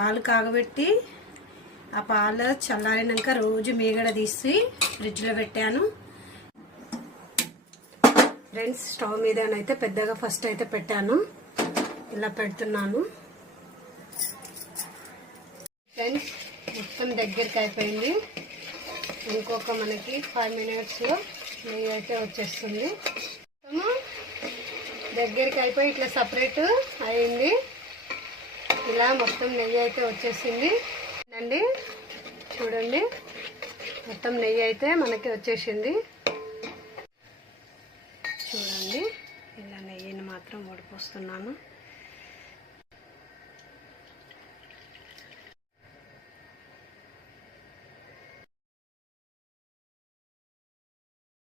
పాలు కాగబెట్టి ఆ పాలు చల్లారినాక రోజు మీగడ తీసి ఫ్రిడ్జ్లో పెట్టాను ఫ్రెండ్స్. స్టవ్ మీదనైతే పెద్దగా ఫస్ట్ అయితే పెట్టాను, ఇలా పెడుతున్నాను ఫ్రెండ్స్. మొత్తం దగ్గరికి అయిపోయింది. ఇంకొక మనకి 5 minutesలో నెయ్యి అయితే వచ్చేస్తుంది. దగ్గరికి అయిపోయి ఇట్లా సపరేట్ అయింది. ఇలా మొత్తం నెయ్యి అయితే వచ్చేసింది అండి. చూడండి మొత్తం నెయ్యి అయితే మనకి వచ్చేసింది. చూడండి ఇలా నెయ్యిని మాత్రం వడిపోస్తున్నాను.